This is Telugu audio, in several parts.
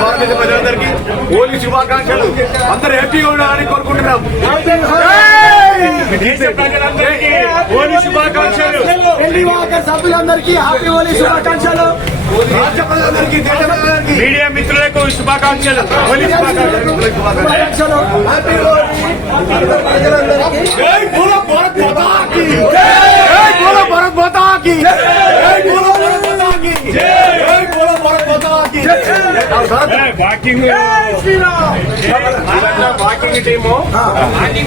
భారతదేశ ప్రజలందరికీ హోలీ శుభాకాంక్షలు. అందరూ హ్యాపీగా ఉండాలని కోరుకుంటున్నాం. సభ్యులందరికీ హ్యాపీ హోలీ శుభాకాంక్షలు. రాష్ట్ర ప్రజలందరికీ, దేశ ప్రజలందరికీ, మీడియా మిత్రులకు శుభాకాంక్షలు. హోలీ శుభాకాంక్షలు. హ్యాపీ హోలీ. జై బోలో భారత్ మాతా కీ జై. జై బోలో భారత్ మాతా కీ జై. జై బోలో భారత్ మాతా కీ జై. జై బోలో భారత్ మాతా కీ జై. వాకింగ్ వాకింగ్ టీము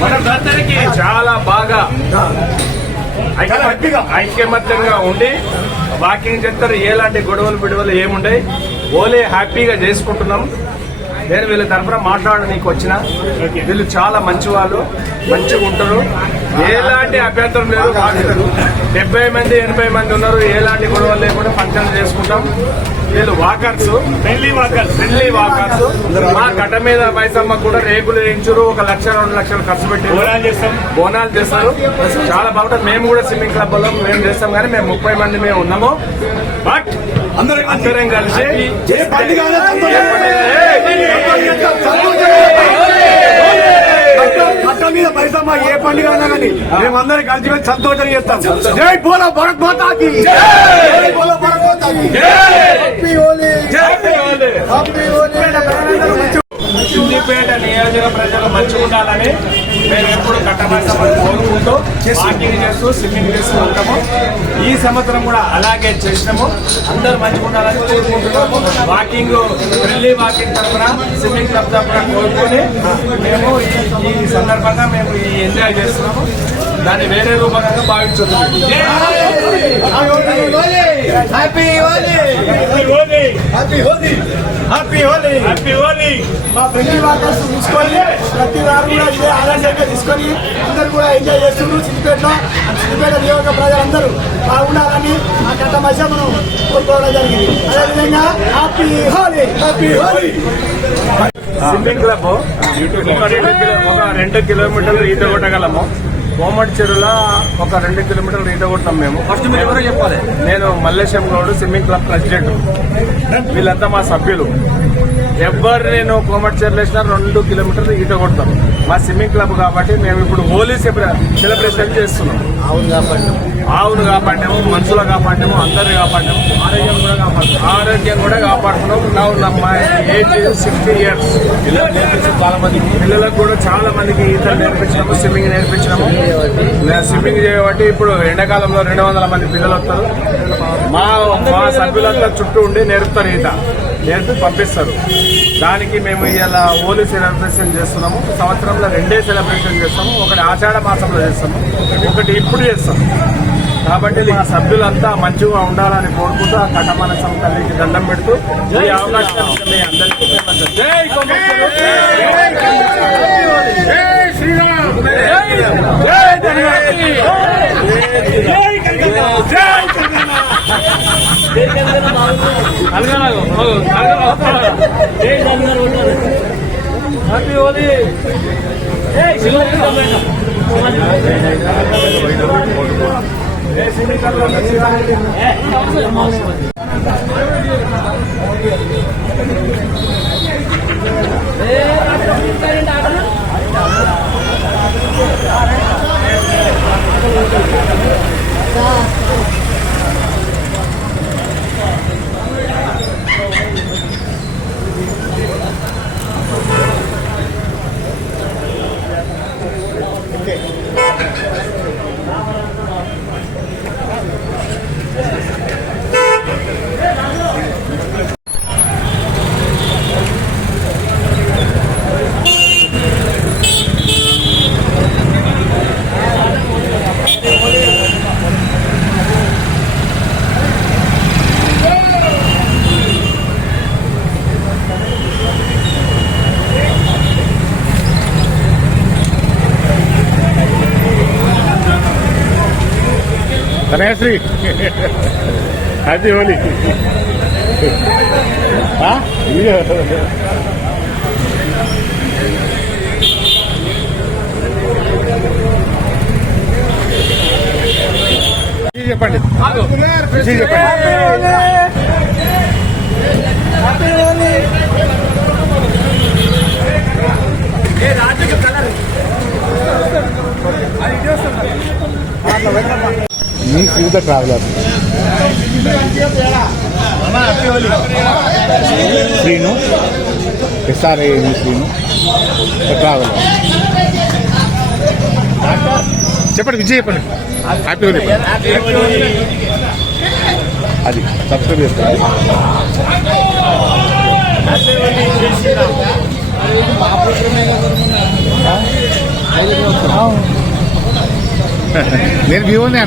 మనందరికీ చాలా బాగా ఐక్యమత్యంగా ఉండి వాకింగ్ చేస్తారు. ఎలాంటి గొడవలు బిడవలు ఏముంటాయి. ఓలే హ్యాపీగా చేసుకుంటున్నాం. నేను వీళ్ళ తరఫున మాట్లాడడానికి వచ్చిన. వీళ్ళు చాలా మంచి వాళ్ళు, మంచిగా ఉంటారు. ఎలాంటి అభ్యంతరం లేదు. 70 మంది 80 మంది ఉన్నారు. ఎలాంటి గొడవలు లేకుండా ఫంక్షన్ చేసుకుంటాం. వీళ్ళు వాకర్స్, ఫ్రెండ్లీ వాకర్స్. మా గడ్డ మీద మైసమ్మ కూడా రేకులు వేయించారు. 1 లక్ష 2 లక్షలు ఖర్చు పెట్టి బోనాలు చేస్తారు. చాలా బాగుంటుంది. మేము కూడా స్విమ్మింగ్ క్లబ్ లో మేము చేస్తాం, కానీ మేము 30 మంది మేము ఉన్నాము. బట్ అందరం కలిసి గడ్డ మీద మైసమ్మ ఏ పండుగ అయినా కానీ మేమందరం కలిసి సంతోషంగా చేస్తాం. జై బోలో భారత్ మాతా కీ జై. బోలో భారత్ మాతా కీ జై. హ్యాపీ హోలీ. హ్యాపీ హోలీ. సిద్దిపేట నియోజక ప్రజలు మంచిగా ఉండాలని మేము ఎప్పుడు కట్టమైసమ్మని కోరుకుంటూ వాకింగ్ చేస్తూ స్విమ్మింగ్ చేస్తూ ఉంటాము. ఈ సంవత్సరం కూడా అలాగే చేసినాము. అందరూ మంచిగా ఉండాలని కోరుకుంటున్నాము. వాకింగ్ ఫ్రెండ్లీ వాకింగ్ తరఫున స్విమ్మింగ్ క్లబ్ తరఫున కోరుకొని మేము ఈ సందర్భంగా మేము ఈ ఎంజాయ్ చేస్తున్నాము. దాన్ని వేరే రూపంగా భావించుతున్నాము. హ్యాపీ హోలీ. మా ఫ్రెండ్లీ వాకర్స్ తీసుకొని ప్రతి వారు కూడా ఇదే ఆలస్యంగా తీసుకొని అందరూ కూడా ఎంజాయ్ చేస్తున్నారు. సిద్దిపేట నియోజక ప్రజలందరూ బాగుండాలని మా గత మధ్య మనం కోరుకోవడం జరిగింది. అదేవిధంగా happy Holi. Happy Holi. Swimming club ఒక 2 కిలోమీటర్లు ఈత కొట్టగలము. కోమటి చెరువులో ఒక 2 కిలోమీటర్లు ఈత కొడతాం మేము. ఫస్ట్ మీరు ఎవరో చెప్పాలి. నేను Mallesham Goud, swimming club president. వీళ్ళంతా మా సభ్యులు. ఎవరు నేను కోమటి చెరువులు వేసినా 2 కిలోమీటర్లు ఈత కొడతాం. మా స్విమ్మింగ్ క్లబ్ కాబట్టి మేము ఇప్పుడు హోలీ సెలబ్రేషన్ చేస్తున్నాం. ఆవును కాపాడాము, మనుషులు కాపాడాము, అందరు కాపాడాము, ఆరోగ్యం కూడా కాపాడుతున్నాం. మా ఏజ్ 60 years. పిల్లలకు కూడా చాలా మందికి ఈతలు నేర్పించినాము, స్విమ్మింగ్ నేర్పించినాము. స్విమ్మింగ్ చేయబట్టి ఇప్పుడు ఎండాకాలంలో 200 మంది పిల్లలు వస్తారు. మా సభ్యులంతా చుట్టూ ఉండి నేర్పుతారు, ఈత నేర్పి పంపిస్తారు. దానికి మేము ఇలా హోలీ సెలబ్రేషన్ చేస్తున్నాము. సంవత్సరంలో 2 సెలబ్రేషన్ చేస్తాము. ఒకటి ఆషాఢ మాసంలో చేస్తాము, ఒకటి ఇప్పుడు చేస్తాము. కాబట్టి మా సభ్యులంతా మంచిగా ఉండాలని కోరుకుంటూ ఆ కట్టమైసమ్మ తల్లికి దండం పెడుతూ ఈ అవకాశం అందరికీ జై శ్రీరామ్. హ్యాపీ హోలీ. ధనశ్రీ హ్యాపీ హోలీ చెప్పండి మీ యూద traveller Srinu SRI Srinu traveller చెప్పండి విజయ్ చెప్పండి హ్యాపీ హోలీ అది సబ్స్క్రైబ్ చేసుకోండి నేను వ్యూనే